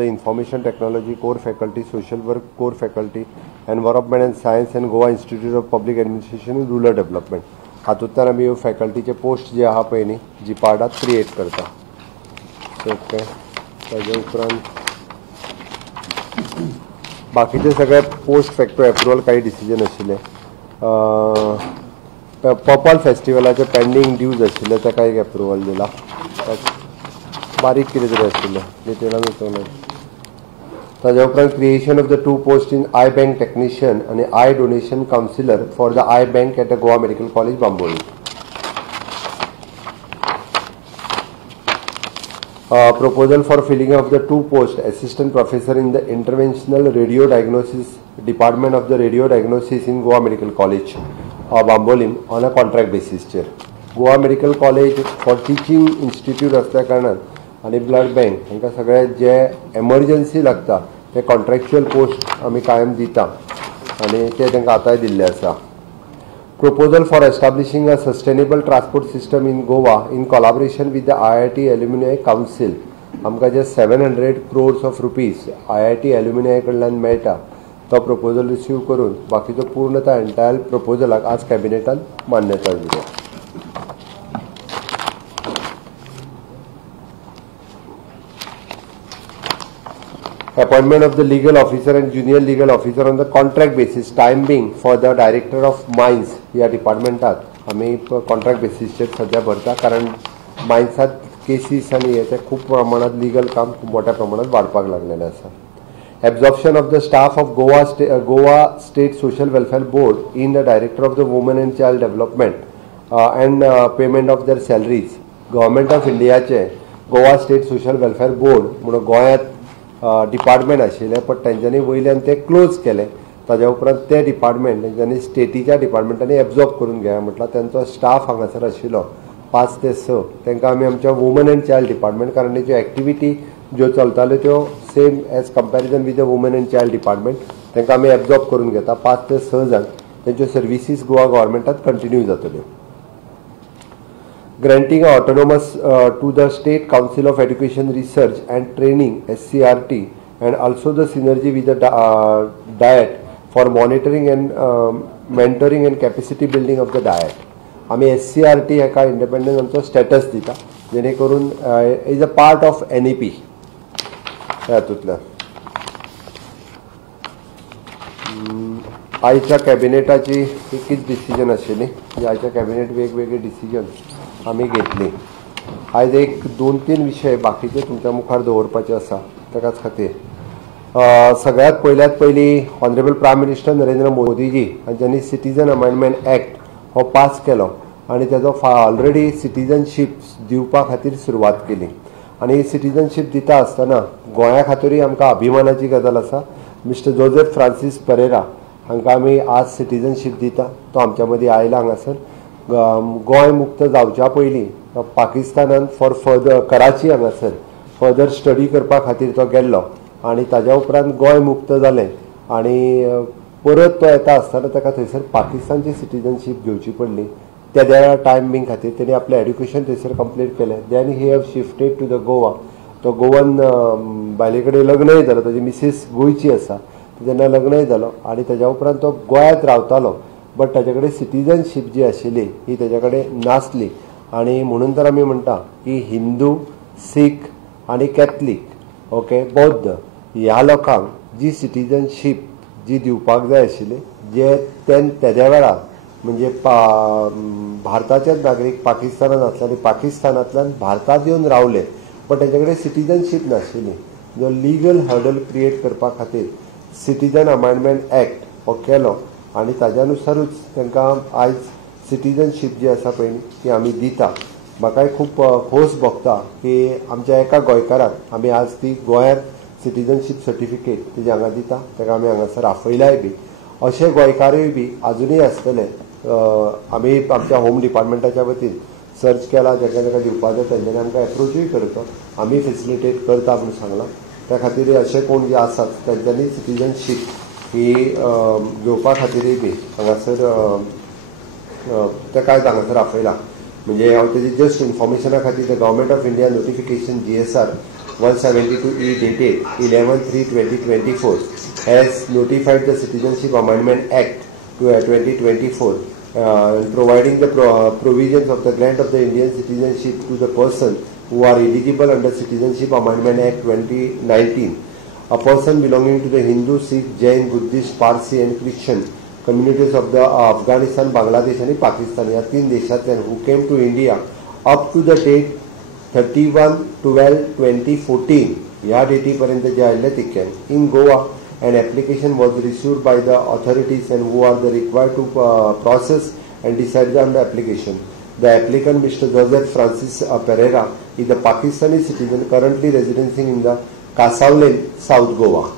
the Information Technology core faculty, Social Work core faculty, Environment and Science and Goa Institute of Public Administration and Rural Development. हातूंतल्यान आमी ह्यो फॅकल्टीचे post जे आहा पळय न्ही जिपार्डात create करता. ओके, ताजे उपरांत बाकीचे सगळे पोस्ट फॅक्टरी एप्रुवल काही डिसिजन आशिल्ले. पर्पल फेस्टिवलाचे पेंडींग ड्यूज आशिल्ले ताका एक एप्रुवल दिला. बारीक कितें तरी आशिल्लें डिटेलान वचूंक ताजे उपरांत creation of the 2 post in eye bank technician आनी eye donation counsellor for the eye bank at the Goa medical college Bambolim. Proposal for filling of the 2 posts assistant professor in the interventional radio diagnosis department of the radio diagnosis in Goa Medical College Bambolim on a contract basis. Goa Medical College for teaching institute असल्या कारणान आणि blood bank हांकां सगळे जे emergency लागता ते contractual post आमी कायम दिता आणि ते तांकां आतांय दिल्ले आसा. Proposal for establishing a sustainable transport system in Goa in collaboration with the IIT Alumni Council. आमकां जे 700 crores of rupees IIT Alumni कडल्यान मेळटा तो प्रपोजल रिसीव करून बाकीचो पूर्णता एंटायर प्रपोजलाक आज कॅबिनेटान मान्यताय दिली. Appointment of the legal officer and junior legal officer on the contract basis, time being for the director of mines ह्या डिपार्टमेंटात आम्ही कॉन्ट्रॅक्ट बेसिसचेर सध्या भरता कारण मायन्सात केसीस आनी हे खूप प्रमाणात लिगल काम खूप मोठ्या प्रमाणात वाडपाक लागलेलें आसा. Absorption of the staff of Goa State Social Welfare Board in the director of the Women and Child Development and payment of their salaries. Government of Indiaचे Goa state social welfare board म्हणून गोंयांत department आशिल्ले पण तेंच्यांनी वयल्यान ते close केले. ताज्या उपरांत ते डिपार्टमेंट तेंच्यांनी स्टेटीच्या डिपार्टमेंटांनी एब्जॉर्ब करून घेया म्हटल्यार तेंचो स्टाफ हांगासर आशिल्लो 5 ते 6 तांकां आमी आमच्या वुमन एंड चायल्ड डिपार्टमेंट कारण ज्यो एक्टिविटी ज्यो चलताल्यो त्यो same as comparison with the women and child department तांकां आमी एब्जॉर्ब करून घेता. 5 ते 6 जाण तेंच्यो सर्विसीस गोवा गव्हर्मेंटात कंटिन्यू जातल्यो. Granting autonomous to the State Council of Education Research and Training SCRT and also the synergy with the DIET for monitoring and mentoring and capacity building of the DIET. आम्ही SCRT हेका independent आमचो status दिता जेणे करून is a part of NEP हातूंतल्यान. आयच्या कॅबिनेटाची एकच decision आशिल्ली आयच्या कॅबिनेट वेगवेगळे डिसिजन आम्ही घेतली. आयज एक 2-3 विशय बाकीचे तुमच्या मुखार दवरपाचे आसा ताकाच खातीर सगळ्यात पयली honourable prime minister Narendra Modiji हांच्यांनी सिटीजन अमेंडमेंट एक्ट हो पास केलो आनी तेजो ऑलरेडी सिटीजनशीप दिवपा खातीर सुरवात केली. आनी सिटीजनशीप दिता आसतना गोंया खातीरूय आमकां अभिमानाची गजाल आसा. मिस्टर जोसेफ फ्रांसीस पेरेरा हांकां आमी आज सिटीजनशीप दिता. तो आमच्या मदीं आयला हांगासर. गोंय मुक्त जावच्या पयलीं पाकिस्तानान फॉर फर्दर कराची हांगासर फर्दर स्टडी करपा खातीर तो गेल्लो आनी ताज्या उपरांत गोंय मुक्त जालें आनी परत तो येता आसतना ताका थंयसर पाकिस्तानची सिटीजनशीप घेवची पडली. त्या टायमींग खातीर तेणी आपलें एड्युकेशन थंयसर कंप्लीट केलें. Then he have shifted to the Goa. तो गोवन बायले कडेन लग्नय जालो. ताजी मिसेस गोंयची आसा. जेन्ना लग्नय जालो आनी ताज्या उपरांत तो गोंयांत रावतालो बट ताजे कडेन सिटीजनशीप जी आशिल्ली ही ताजे कडेन नासली आनी म्हणून तर आमी म्हणटा की हिंदू सीख आनी कॅथलीक ओके बौद्ध ह्या लोकांक जी सिटीजनशीप जी दिवपाक जाय आशिल्ली जे तेद्या वेळार म्हणजे भारताचेच नागरीक पाकिस्तानांत आसले आनी पाकिस्तानांतल्यान भारतांत येवन रावले पण ताजे कडेन सिटीजनशीप नाशिल्ली. जो लिगल हर्डल क्रिएट करपा खातीर सिटीजन अमेंडमेंट एक्ट हो केलो आनी ताज्यानुसारूच तांकां आयज सिटीजनशीप जी आसा पळय ती आमी दिता. म्हाकाय खूब खोस भोगता की आमच्या एका गोंयकाराक आमी आज ती गोंयांत सिटीजनशीप सर्टिफिकेट तेजे हांगा दिता. ताका आमी हांगासर आफयलाय बी. अशे गोंयकारूय बी आजुनूय आसतले. आमी आमच्या होम डिपार्टमेंटाच्या वतीन सर्च केला जेका जेका दिवपाक जाय तेंच्यांनी आमकां एप्रोचूय करता. आमी फेसिलिटेट करता म्हणून सांगलां. त्या खातीर अशे कोण जे आसात तेंच्यांनी सिटीजनशीप ही घेवपा खातीरूय बी हांगासर तेकाय हांगासर आपयला. म्हणजे हांव तेजी जस्ट इन्फॉर्मेशना खातीर the government of India notification GSR 172E dated 11/3/2024 has notified the Citizenship Amendment Act 2024 providing the provisions of the grant of the Indian citizenship to the person who are eligible under Citizenship Amendment Act 2019. A person belonging to the Hindu, Sikh, Jain, Buddhist, Parsi and Christian communities of the Afghanistan, Bangladesh and Pakistan या 3 देशातले who came to India up to the date 31/12/2014 या डेटीपर्यंत जे आले तितक्यान in Goa an application was received by the authorities and who are the required to process and decide on the application. The applicant, Mr. Joseph Francis Pereira, is a Pakistani citizen currently residing in the Kasaulen, South Goa.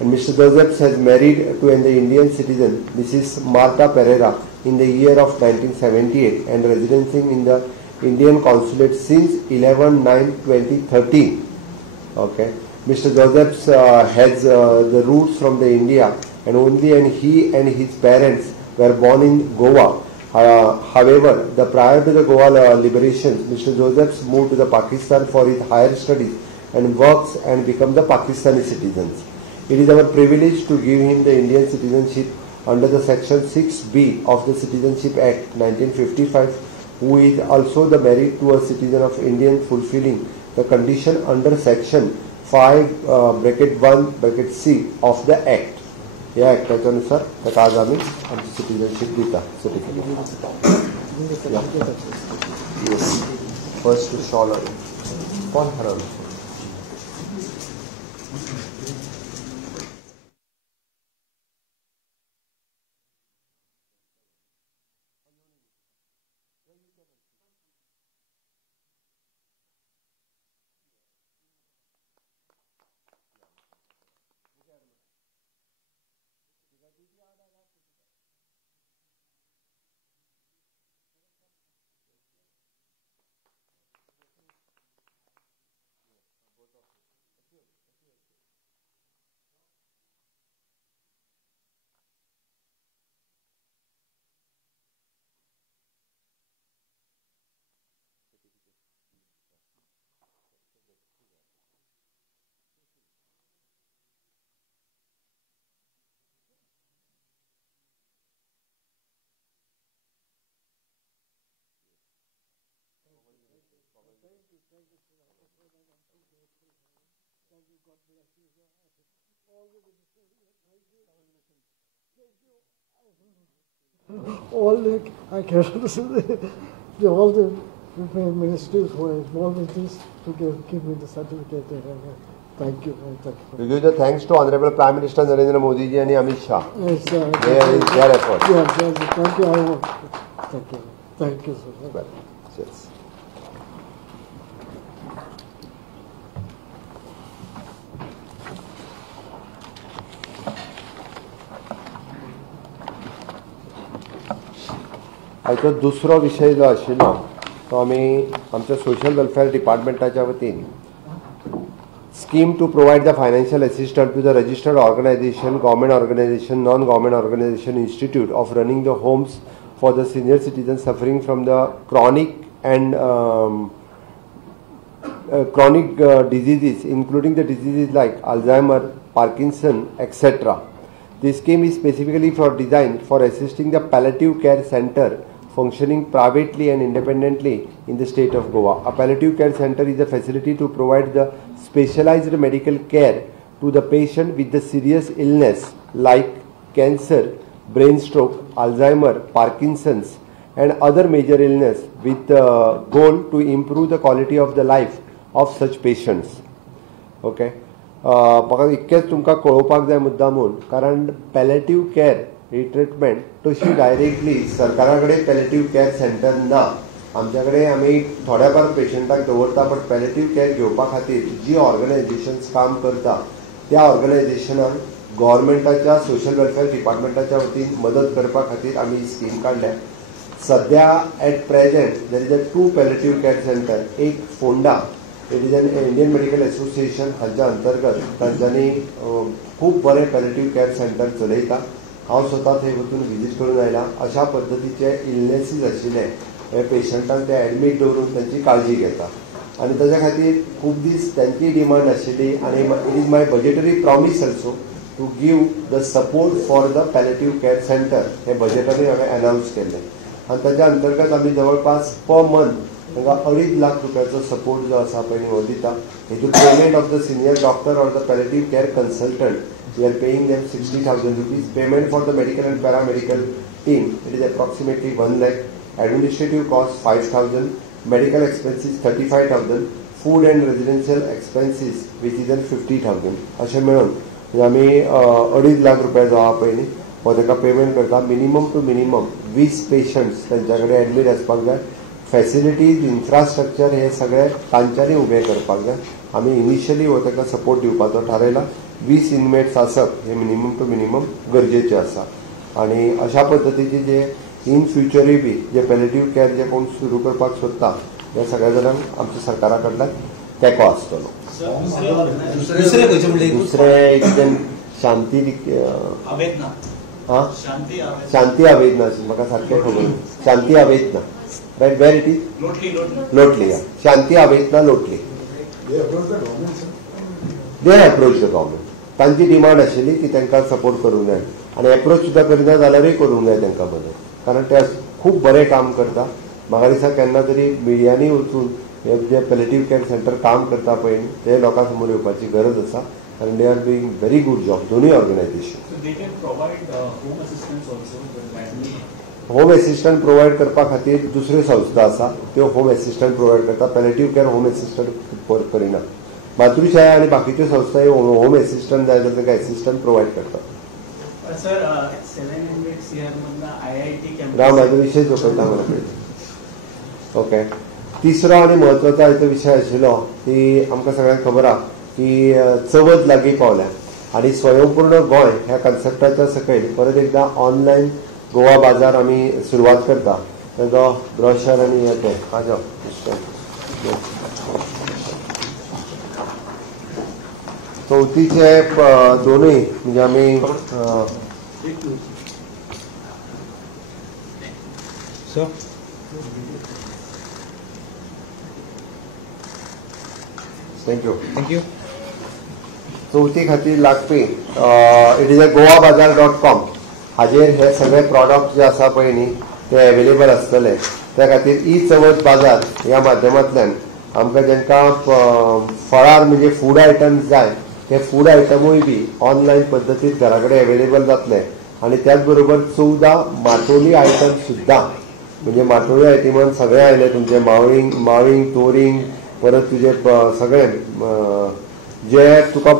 And Mr. Joseph has married to an Indian citizen, Mrs. Marta Pereira, in the year of 1978 and residing in the Indian consulate since 11/9/2013. Okay. Mr. Joseph has the roots from the India and only and he and his parents were born in Goa. However, prior to the Goa liberation, Mr. Joseph moved to the Pakistan for his higher studies and works and become the Pakistani citizens. It is our privilege to give him the Indian citizenship under the Section 6B of the Citizenship Act 1955, who is also the married to a citizen of Indian fulfilling the condition under Section 5(1)(c) of the Act. या ऍक्टाच्या नुसार त्याका आज आम्ही आमची citizenship दिता certificate. First shawl कोण हरवलं? All the I can all the ministries who are involved in this to give me the certificate. Thank you. We give the thanks to Honorable Prime Minister Narendra Modi ji and Amit Shah. Yes, their effort. Yes, thank you. Thank you, sir. Well, yes. आयचो दुसरो विषय जो आशिल्लो तो आमी आमच्या social welfare डिपार्टमेंटाच्या वतीन scheme to provide the financial assistance to the registered organization, government organization, non-government organization, institute of running the homes for the senior citizens suffering from the chronic diseases, including the diseases like Alzheimer, Parkinson, etc. This scheme is specifically designed for assisting the palliative care center functioning privately and independently in the state of Goa. A palliative care center is a facility to provide the specialized medical care to the patient with the serious illness like cancer, brain stroke, Alzheimer, Parkinson's and other major illness with the goal to improve the quality of the life of such patients. Okay. म्हाका इतकेच तुमकां कळोवपाक जाय मुद्दामून कारण palliative care ही treatment तशी directly सरकारा कडेन palliative care centre ना. आमच्या कडेन आमी थोड्या फार पेशंटाक दवरता बट पॅलेटिव्ह केअर घेवपा खातीर जी ऑर्गनायझेशन्स काम करता त्या ऑर्गनायझेशनाक गव्हर्मेंटाच्या सोशल वेलफेअर डिपार्टमेंटाच्या वतीन मदत करपा खातीर आमी ही स्कीम काडल्या. सध्या at present there is 2 palliative care centre. एक Ponda it is an Indian medical association हाच्या अंतर्गत तांच्यांनी खूब बरें पॅलेटिव्ह केअर सेंटर चलयता. हांव स्वता थंय वचून विजीट करून आयला. अशा पद्दतीचे इलनेसीस आशिल्ले हे पेशंटांक ते एडमीट दवरून तांची काळजी घेता. आनी ताच्या खातीर खूब दीस त्यांची डिमांड आशिल्ली आनी it is my budgetary promise also to give the support for the palliative care centre हे बजेटांनी हांवें अनाउन्स केल्लें आनी ताच्या अंतर्गत आमी जवळपास पर मंथ तांकां 2.5 लाख रुपयाचो सपोर्ट जो आसा पळय हो दिता हेतून payment of the senior doctor or the palliative care consultant we are paying them 60,000 rupees payment for the medical and paramedical team it is approximately 1 lakh administrative cost 5,000 medical expenses 35,000 food and residential expenses which is 50,000 अशें मेळून आमी 2.5 लाख रुपया जो आहा पळय न्ही हो ताका पेमेंट करता मिनिमम टू मिनिमम 20 पेशंट्स तांच्या कडेन एडमीट आसपाक जाय फॅसिलिटीज इन्फ्रास्ट्रक्चर हे सगळे तांच्यांनी उबें करपाक जाय आमी इनिशियली हो ताका सपोर्ट दिवपाचो थारायला 20 इनमेट्स आसप हे मिनिमम टू मिनिमम गरजेचें आसा आनी अशा पद्दतीचे जे in फ्युचरूय B J palliative care जे कोण सुरू करपाक सोदता हे सगळ्या जाणांक आमच्या सरकारा कडल्यान तेंको आसतलो दुसरें शांती शांती आवेदना म्हाका सारकें खबर शांती आवेदना रायट वेर इट इज लोटली शांती आवेदना लोटली दे अप्रोच द गव्हर्मेंट तांची डिमांड आशिल्ली की तांकां सपोर्ट करूंक जाय आनी अप्रोच सुद्दां करिना जाल्यारूय करूंक जाय तांकां मदत कारण ते खूब बरें काम करता म्हाका दिसता केन्ना तरी मिडियांनी वचून हे जे पॅलेटिव्ह केअर सेंटर काम करता पळय ते लोकां समोर येवपाची गरज आसा आनी they are doing very good job दोनूय ऑर्गनायझेशन होम असिस्टंट प्रोवायड करपा खातीर दुसऱ्यो संस्था आसा त्यो होम असिस्टंट प्रोवायड करता पॅलेटिव्ह केअर होम असिस्टंट करिना मातृशाळा आनी बाकीच्यो संस्था होम असिस्टंट जाय जाल्यार तांकां असिस्टंट प्रोवायड करतात सर 700 CR मधला IIT कॅम्पस राम हाजो विशय जो करता मला कळटा ओके तिसरो आनी म्हत्वाचो हाजो विशय आशिल्लो की आमकां सगळ्यांक खबर आहा की चवथ लागीं पावल्या आनी स्वयंपूर्ण गोंय ह्या कन्सेप्टाच्या सकयल परत एकदा ऑनलायन गोवा बाजार आमी सुरवात करता ताजो ब्रॉशर आनी हे ते हाजो चवथीचे दोनूय म्हणजे आमी थँक्यू चवथी खातीर लागपी इट इज goabazaar.com हाजेर हे सगळे प्रॉडक्ट जे आसा पळय न्ही ते अवेलेबल आसतले त्या खातीर ई चवथ बाजार ह्या माध्यमांतल्यान आमकां जेंकां फळार म्हणजे फूड आयटम्स जाय ते फूड आयटमूय बी ऑनलायन पद्दतीन घरा कडेन अवेलेबल जातले आनी त्याच बरोबर 14 माटोली आयटम सुद्दां म्हणजे माटोली आयटमान सगळे आयले तुमचे माळींग तोरींग परत तुजे सगळे जे तुका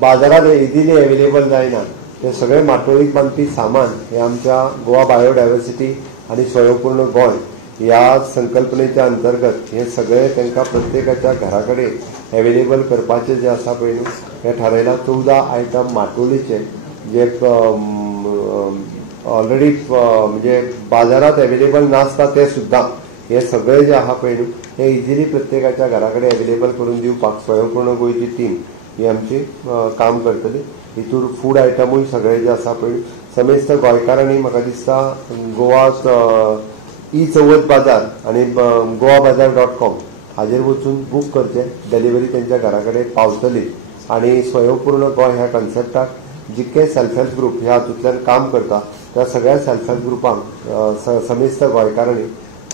बाजारात इजिली अवेलेबल जायना ते सगळे माटोळीक बांदपी सामान हे आमच्या गोवा बायोडायवर्सिटी आनी स्वयंपूर्ण गोंय ह्या संकल्पनेच्या अंतर्गत हे सगळे तांकां प्रत्येकाच्या घरा कडेन अवेलेबल करपाचे जे आसा पळय न्हू हे थारायला 14 आयटम माटोलीचे जे ऑलरेडी म्हणजे बाजारात अवेलेबल नासता ते सुद्दां हे सगळे जे आहा पळय न्हू हे इजिली प्रत्येकाच्या घरा कडेन अवेलेबल करून दिवपाक स्वयंपूर्ण गोंयची टीम ही आमची काम करतली हितूर फूड आयटमूय सगळे जे आसा पळय समेस्त गोंयकारांनी म्हाका दिसता गोवात ई चवथ बाजार आनी goabazaar.com हाजेर वचून बूक करचे डिलिव्हरी त्यांच्या घरा कडेन पावतली आनी स्वयंपूर्ण गोंय ह्या कन्सेप्टाक जितके सेल्फ हेल्प ग्रुप ह्या हातूंतल्यान काम करता त्या सगळ्या सेल्फ हेल्प ग्रुपांक समेस्त गोंयकारांनी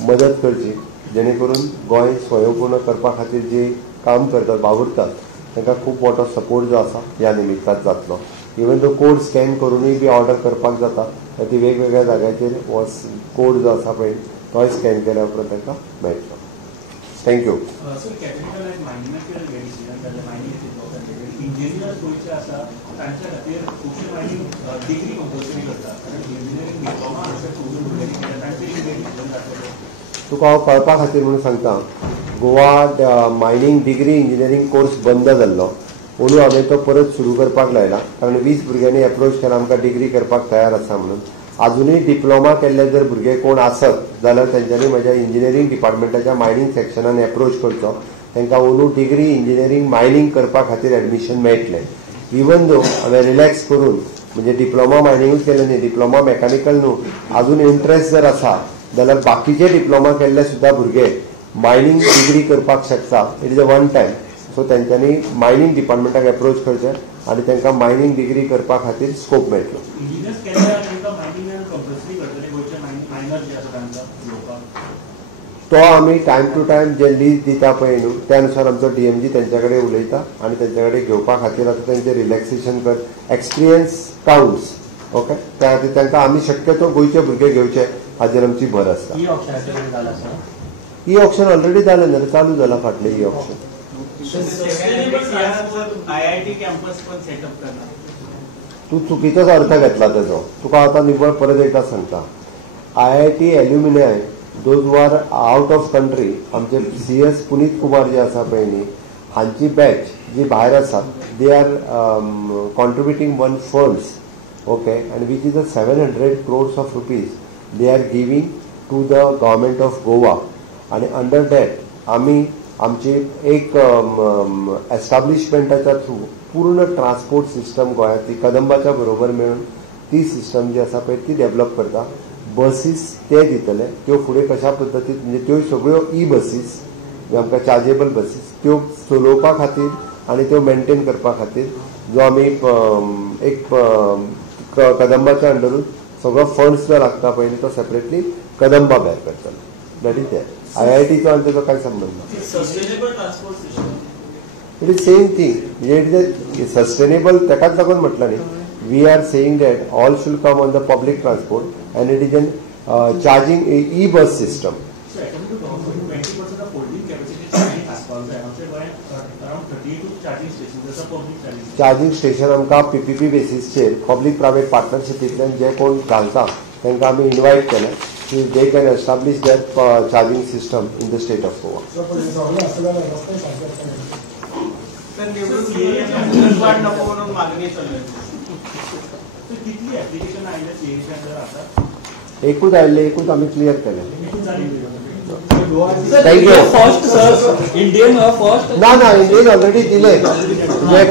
मदत करची जेणे करून गोंय स्वयंपूर्ण करपा खातीर जे काम करतात वावुरतात तांकां खूब मोठो सपोर्ट जो आसा ह्या निमित्तान जातलो इवन तो कोड स्कॅन करूनय बी ऑर्डर करपाक जाता ती वेगवेगळ्या जाग्याचेर हो कोड जो आसा पळय तोय स्कॅन केल्या उपरांत तांकां मेळटलो थँक्यू तुका हांव कळपा खातीर म्हणून सांगता Goa mining degree engineering course बंद जाल्लो म्हणून हांवें तो परत सुरू करपाक लायला कारण 20 भुरग्यांनी अप्रोच केला आमकां डिग्री करपाक तयार आसा म्हणून अजूनय डिप्लोमा केल्ले जर भुरगे कोण आसत जाल्यार तेंच्यांनी म्हज्या इंजिनियरींग डिपार्टमेंटाच्या मायनिंग सेक्शनान अप्रोच करचो तांकां ओनू डिग्री इंजिनियरींग मायनिंग करपा खातीर एडमिशन मेळटलें इवन दो हांवें रिलॅक्स करून म्हणजे डिप्लोमा मायनिंगूच केलें न्ही डिप्लोमा मेकॅनिकल न्हू अजून इंट्रस्ट जर आसा जाल्यार बाकीचे डिप्लोमा केल्ले सुद्दां भुरगे मायनिंग डिग्री करपाक शकता. It is a one time. So तेंच्यांनी मायनिंग डिपार्टमेंटाक एप्रोच करचें आनी तांकां मायनिंग डिग्री करपा खातीर स्कोप मेळटलो. इंजिनियर्स केल्यार तांकां मायनिंग कंपल्सरी करतले गोंयचे मायनर जे आसा तांकां घेवपाक. तो आमी टायम टू टायम जे लीज दिता पळय न्हू त्या अनुसार आमचो डीएमजी तेंच्या कडेन उलयता आनी तेंच्या कडेन घेवपा खातीर आतां तेंचे रिलॅक्सेशन कर एक्सपिरियन्स काउंट्स. ओके, त्या खातीर तांकां आमी शक्यतो गोंयचे भुरगे घेवचे हाजेर आमची भर आसता. ई ऑप्शनाचेर जाला सर. ई ऑप्शन ऑलरेडी जालें न्हू, चालू जाला फाटलें ई ऑप्शन. आयआयटी कॅम्पस पण सेटअप करणार. तू चुकीचोच अर्थ घेतला तेजो. तुका आतां निव्वळ परत एकदा सांगता. IIT alumni those were out of country आमचे CS पुनीत कुमार जे आसा पळय न्ही हांची बॅच जी भायर आसात they are contributing one funds. Okay, and which is 700 crores of rupees they are giving to the government of Goa. आणि अंडर दॅट आमी आमची एक एस्टाब्लिशमेंटाच्या थ्रू पूर्ण ट्रान्सपोर्ट सिस्टम गोंयांतली कदंबाच्या बरोबर मेळून ती सिस्टम जी आसा पळय ती डेव्हलप करता. बसीस ते दितले, त्यो फुडें कशा पद्दतीन म्हणजे त्यो सगळ्यो ई बसीस ज्यो आमकां चार्जेबल बसीस त्यो चलोवपा खातीर आनी त्यो मेंटेन करपा खातीर जो आमी एक कदंबाच्या अंडरून सगळो फंड्स जो लागता पळय तो सेपरेटली कदंबा बॅर करतलो. That is that. आयआयटीचो आनी तेजो कांय संबंद ना. Sustainable transport system. It is same thing. म्हणजे इट इज सस्टेनेबल. ताकाच लागून म्हटलं न्ही we are saying that all should come on the public transport and it is an charging e bus system. So according to government, 20% of holding capacity charging आसपास आहे. आमच्या गोंयांत around 32 charging stations आसा public charging. Charging station आमकां PPP बेसिसचेर public private पार्टनरशिपींतल्यान जे कोण घालता तांकां आमी इन्वायट केले की they can establish that charging system in the state of Goa. तर निवडून वाढ नको म्हणून मागणी चालू आहे. तर कितली ऍप्लिकेशन आयल्या सीएच्या अंडर आता? एकूच आयिल्ले, एकूच आमी क्लियर केले. फर्स्ट सर इंडियन फर्स्ट ना इंडियन ऑलरेडी दिले. म्हणजे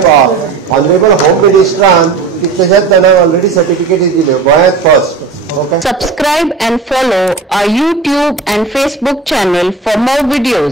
ऑनरेबल होम मिनिस्टरान कितल्याशाच जाणांक ऑलरेडी सर्टिफिकेट दिले गोंयांत first. Okay. Subscribe and follow our YouTube and Facebook channel for more videos.